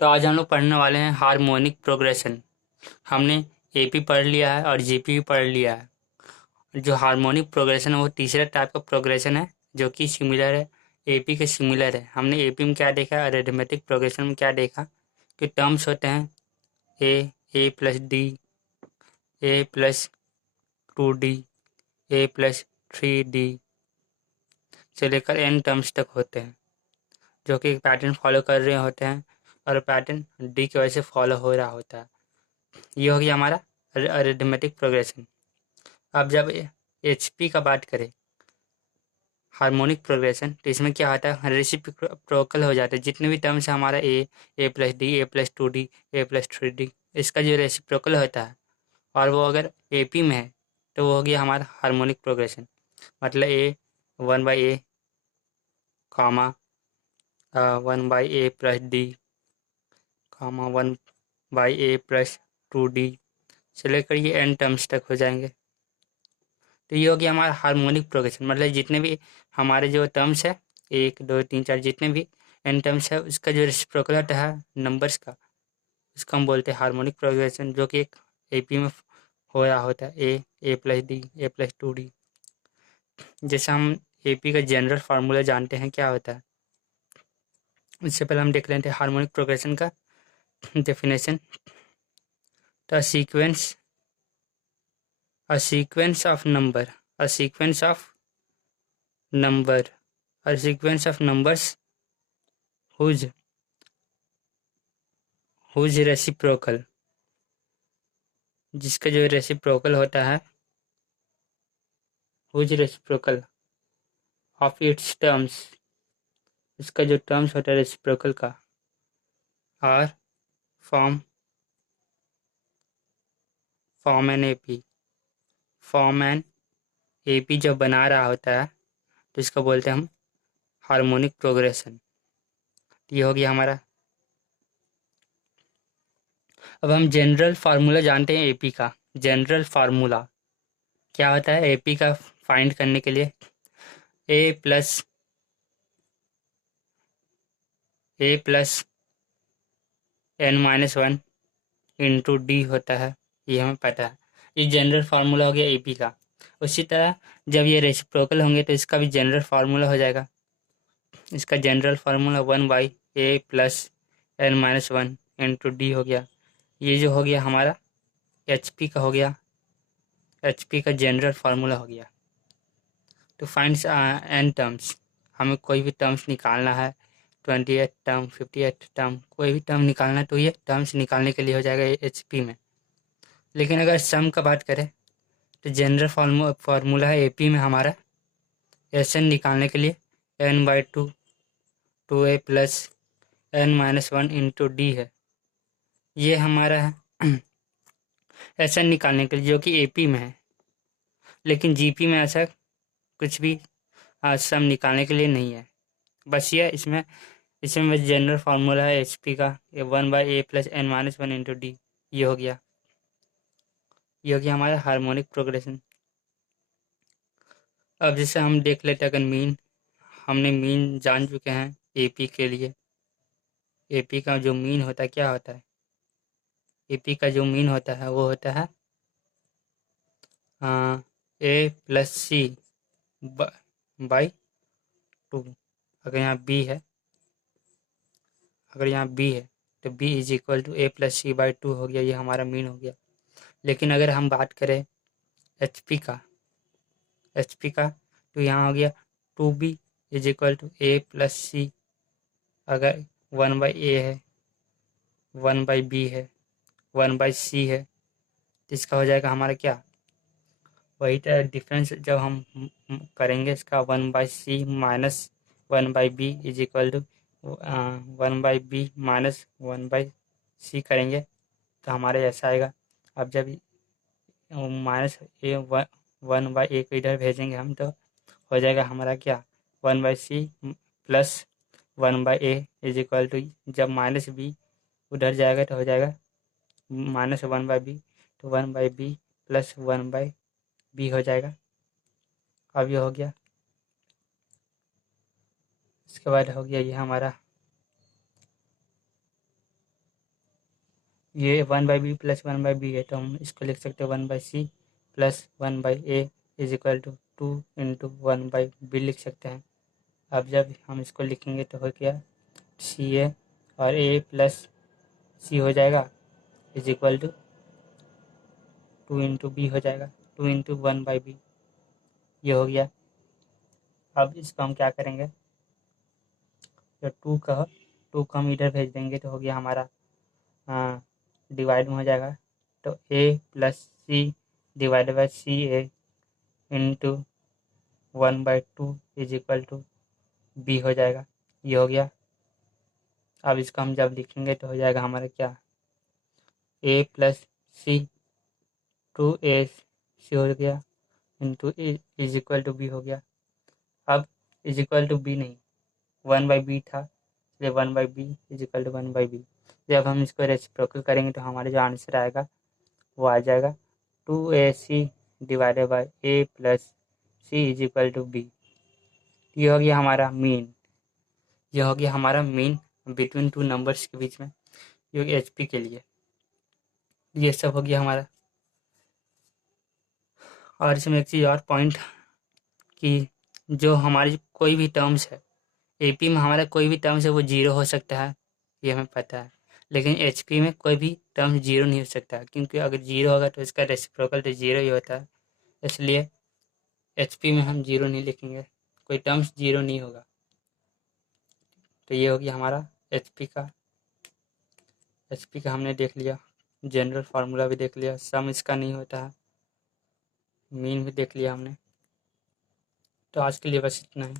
तो आज हम लोग पढ़ने वाले हैं हार्मोनिक प्रोग्रेशन। हमने एपी पढ़ लिया है और जीपी भी पढ़ लिया है। जो हार्मोनिक प्रोग्रेशन है वो तीसरा टाइप का प्रोग्रेशन है जो कि सिमिलर है, एपी के सिमिलर है। हमने एपी में क्या देखा, अरिथमेटिक प्रोग्रेशन में क्या देखा कि टर्म्स होते हैं ए प्लस डी, ए प्लस 2D, ए प्लस 3D से लेकर एन टर्म्स तक होते हैं जो कि पैटर्न फॉलो कर रहे होते हैं और पैटर्न डी की वजह से फॉलो हो रहा होता है। ये हो गया हमारा अरिथमेटिक प्रोग्रेशन। अब जब एचपी का बात करें, हार्मोनिक प्रोग्रेशन, तो इसमें क्या होता है, रेसिप्रोकल हो जाता है। जितने भी टर्म्स है हमारा ए प्लस डी, ए प्लस 2D, ए प्लस 3D, इसका जो रेसिप्रोकल होता है और वो अगर एपी में है तो वो हो गया हमारा हार्मोनिक प्रोग्रेशन। मतलब ए 1/a कामा 1/a प्लस डी कामा 1/a प्लस 2D से लेकर ये एन टर्म्स तक हो जाएंगे। तो ये हो गया हमारा हार्मोनिक प्रोग्रेशन। मतलब जितने भी हमारे जो टर्म्स है, 1 2 3 4, जितने भी एन टर्म्स है उसका जो रेसिप्रोकल होता है नंबर्स का, उसका हम बोलते हैं हार्मोनिक प्रोग्रेशन, जो कि एक एपी में हो रहा होता है। ए प्लस डी, ए प्लस 2D। जैसे हम एपी का जनरल फार्मूला जानते हैं क्या होता है, उससे पहले हम देख लेते हैं हार्मोनिक प्रोग्रेशन का डेफिनेशन। तो a sequence of number a sequence of number a sequence of numbers whose reciprocal, जिसका जो रेसिप्रोकल होता है, whose reciprocal of its terms, इसका जो टर्म्स होता है रेसिप्रोकल का, और form form an AP form an AP जब बना रहा होता है तो इसको बोलते हैं हम हार्मोनिक प्रोग्रेशन। ये हो गया हमारा। अब हम जनरल फार्मूला जानते हैं एपी का। जनरल फार्मूला क्या होता है एपी का फाइंड करने के लिए, ए प्लस n-1 इंटू डी होता है। ये हमें पता है। ये जनरल फार्मूला हो गया एपी का। उसी तरह जब ये रेसिप्रोकल होंगे तो इसका भी जनरल फार्मूला हो जाएगा। इसका general formula 1/a+n-1 into D हो गया। ये जो हो गया हमारा एचपी का हो गया, एचपी का जनरल फार्मूला हो गया। तो फाइंड्स एन टर्म्स, हमें कोई भी टर्म्स निकालना है, 28 टर्म, 58 टर्म, कोई भी टर्म निकालना है तो ये टर्म्स निकालने के लिए हो जाएगा एचपी में। लेकिन अगर सम का बात करें तो जनरल फार्मूला है एपी में हमारा एस एन निकालने के लिए n/2 2a+n-1 इंटू डी है। ये हमारा है एस एन निकालने के लिए, जो कि एपी में है। लेकिन जीपी में ऐसा कुछ भी सम निकालने के लिए नहीं है। बस ये इसमें इसमें बस जनरल फार्मूला है एचपी का, ये 1/a+n-1 इंटू डी। ये हो गया, ये हो गया हमारा हार्मोनिक प्रोग्रेशन। अब जैसे हम देख लेते हैं, अगर मीन, हमने मीन जान चुके हैं एपी के लिए। एपी का जो मीन होता है क्या होता है, एपी का जो मीन होता है वो होता है a+c बाई 2। अगर यहाँ बी है, अगर यहाँ बी है तो b =a+c/2 हो गया। ये हमारा मीन हो गया। लेकिन अगर हम बात करें एचपी का, तो यहाँ हो गया 2b =a+c। अगर 1/a है, 1/b है, 1/c है, तो इसका हो जाएगा हमारा क्या, वही डिफरेंस जब हम करेंगे इसका 1/c minus 1/b = 1/b minus 1/c करेंगे तो हमारे ऐसा आएगा। अब जब माइनस ए 1/a को इधर भेजेंगे हम तो हो जाएगा हमारा क्या, 1/c प्लस 1/a जब माइनस b उधर जाएगा तो हो जाएगा माइनस 1/b, तो 1/b प्लस 1/b हो जाएगा। अब ये हो गया। इसके बाद हो गया ये हमारा ये 1/b प्लस 1/b है, तो हम इसको लिख सकते हैं 1/c plus 1/a is equal to 2 × 1/b लिख सकते हैं। अब जब हम इसको लिखेंगे तो हो गया CA और A प्लस C हो जाएगा इज इक्वल टू 2 × b हो जाएगा, 2 × 1/b ये हो गया। अब इसको हम क्या करेंगे, तो 2 को हम इधर भेज देंगे तो हो गया हमारा डिवाइड में हो जाएगा, तो A plus C divide by CA into 1/2 is equal to B हो जाएगा, ये हो गया। अब इसको हम जब लिखेंगे तो हो जाएगा हमारा क्या, A प्लस C 2AC हो गया into is equal to B हो गया। अब इज इक्वल टू B नहीं 1/b था, इसलिए 1/b is equal to 1/b। जब हम इसको रेसिप्रोकल करेंगे तो हमारे जो आंसर आएगा वो आ जाएगा 2AC divided by A plus C is equal to B। ये हो गया हमारा मीन, ये हो गया हमारा मीन बिटवीन टू नंबर्स के बीच में, जो कि HP के लिए। ये सब हो गया हमारा। और इसमें एक चीज़ और पॉइंट कि जो हमारी कोई भी टर्म्स है AP में, हमारा कोई भी टर्म्स है वो 0 हो सकता है, ये हमें पता है। लेकिन HP में कोई भी टर्म 0 नहीं हो सकता, क्योंकि अगर 0 होगा तो इसका रेसिप्रोकल तो 0 ही होता है। इसलिए HP में हम 0 नहीं लिखेंगे, कोई टर्म्स 0 नहीं होगा। तो ये हो गया हमारा HP का हमने देख लिया, जनरल फार्मूला भी देख लिया, सम इसका नहीं होता है, मीन भी देख लिया हमने। तो आज के लिए बस इतना ही।